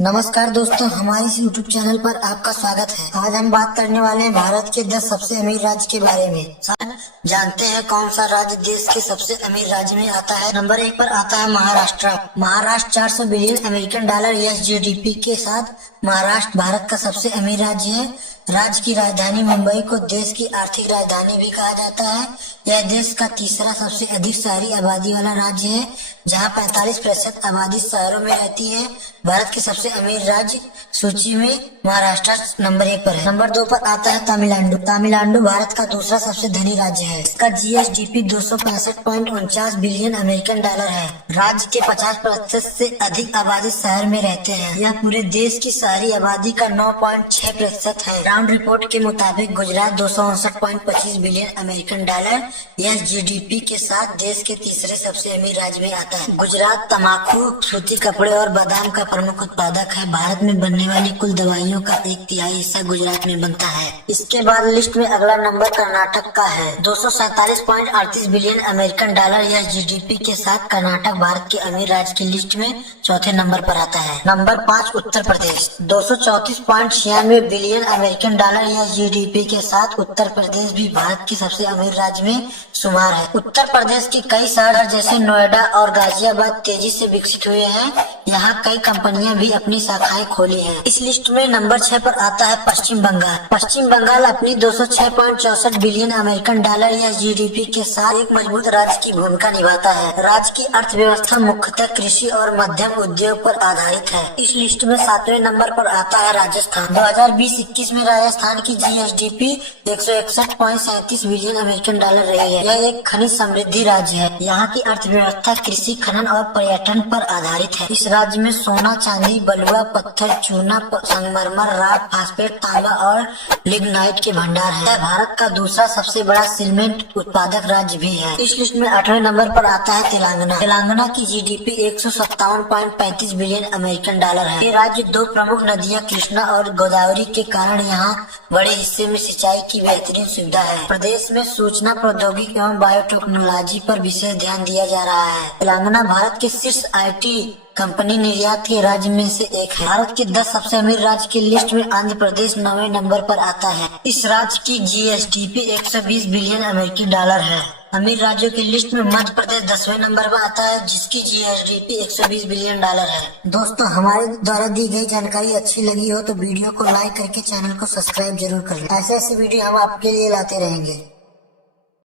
नमस्कार दोस्तों, हमारे इस YouTube चैनल पर आपका स्वागत है। आज हम बात करने वाले हैं भारत के 10 सबसे अमीर राज्य के बारे में। जानते हैं कौन सा राज्य देश के सबसे अमीर राज्य में आता है। नंबर 1 पर आता है Maharashtra. Maharashtra 400 billion American dollar या GDP के साथ महाराष्ट्र भारत का सबसे अमीर राज्य है। राज्य की राजधानी मुंबई को देश की आर्थिक राजधानी भी कहा जाता है। यह देश का तीसरा सबसे अधिक शहरी आबादी वाला राज्य है, जहां 45% आबादी शहरों में रहती है। भारत के सबसे अमीर राज्य सूची में महाराष्ट्र नंबर 1 पर है। नंबर 2 पर आता है तमिलनाडु। तमिलनाडु भारत का दूसरा सबसे धनी राज्य है। इसका GSDP 265.49 बिलियन अमेरिकन डॉलर है। राज्य के 50% से अधिक आबादी शहर में रहते हैं। यह पूरे देश की शहरी आबादी का 9.6% है। राउंड रिपोर्ट के मुताबिक गुजरात 259.25 बिलियन अमेरिकन डॉलर या GDP के साथ देश के तीसरे सबसे अमीर राज्य में आता है। गुजरात तंबाकू, सूती कपड़े और बादाम का प्रमुख उत्पादक है। भारत में बनने वाली कुल दवाइयों का 1/3 हिस्सा गुजरात में बनता है। इसके बाद लिस्ट में अगला नंबर कर्नाटक का है। 247.38 बिलियन अमेरिकन डॉलर या GDP के साथ कर्नाटक भारत के अमीर राज्य की लिस्ट में चौथे नंबर पर आता है। Number 5 Uttar Pradesh. 234.96 billion American dollar या GDP के साथ उत्तर प्रदेश भी भारत के सबसे अमीर राज्य में शुमार है। उत्तर प्रदेश के कई शहर जैसे नोएडा और गाजियाबाद तेजी से विकसित हुए हैं। यहाँ कई कंपनियां भी अपनी शाखाएं खोली हैं। इस लिस्ट में नंबर 6 पर आता है पश्चिम बंगाल। पश्चिम बंगाल अपनी 206.64 बिलियन अमेरिकन डॉलर या GDP के साथ एक मजबूत राज्य की भूमिका निभाता है। राज्य की अर्थव्यवस्था मुख्यतः कृषि और मध्यम उद्योग पर आधारित है। इस लिस्ट में 7वें नंबर पर आता है राजस्थान। 2020-21 में राजस्थान की GSDP 161.37 बिलियन अमेरिकन डॉलर रही है। यह एक खनिज समृद्धि राज्य है। यहाँ की अर्थव्यवस्था कृषि, खनन और पर्यटन पर आधारित है। इस राज्य में सोना, चांदी, बलुआ, पत्थर, चूना, संगमरमर, राख, फास्फेट, तांबा और लिग्नाइट के भंडार है। भारत का दूसरा सबसे बड़ा सीमेंट उत्पादक राज्य भी है। इस लिस्ट में 8वें नंबर पर आता है तेलंगाना। तेलंगाना की GDP 157.35 बिलियन अमेरिकन डॉलर है। ये राज्य दो प्रमुख नदियां कृष्णा और गोदावरी के कारण यहाँ बड़े हिस्से में सिंचाई की बेहतरीन सुविधा है। प्रदेश में सूचना प्रौद्योगिकी एवं बायोटेक्नोलॉजी पर विशेष ध्यान दिया जा रहा है। तेलंगाना भारत के शीर्ष IT कंपनी निर्यात के राज्य में से एक है। भारत के 10 सबसे अमीर राज्य की लिस्ट में आंध्र प्रदेश 9वें नंबर पर आता है। इस राज्य की GSDP 120 बिलियन अमेरिकी डॉलर है। अमीर राज्यों की लिस्ट में मध्य प्रदेश 10वें नंबर पर आता है, जिसकी GSDP 120 बिलियन डॉलर है। दोस्तों, हमारे द्वारा दी गई जानकारी अच्छी लगी हो तो वीडियो को लाइक करके चैनल को सब्सक्राइब जरूर करें। ऐसे वीडियो हम आपके लिए लाते रहेंगे।